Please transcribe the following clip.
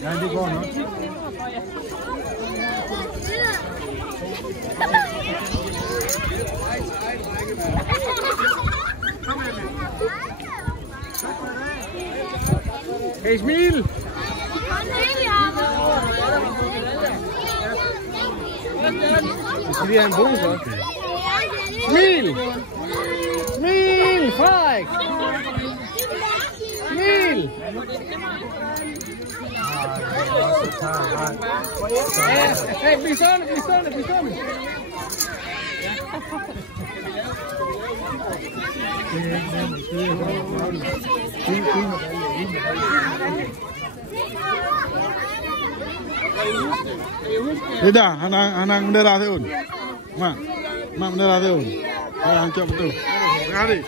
Jangan di bawah, no? Hey, Smil! Is die een boos, hoor? Smil! Smil! Frijk! Smil! Hey, bisone! Tidak, anak bendera Seun. Mak bendera Seun. Yang cok betul. Sekali.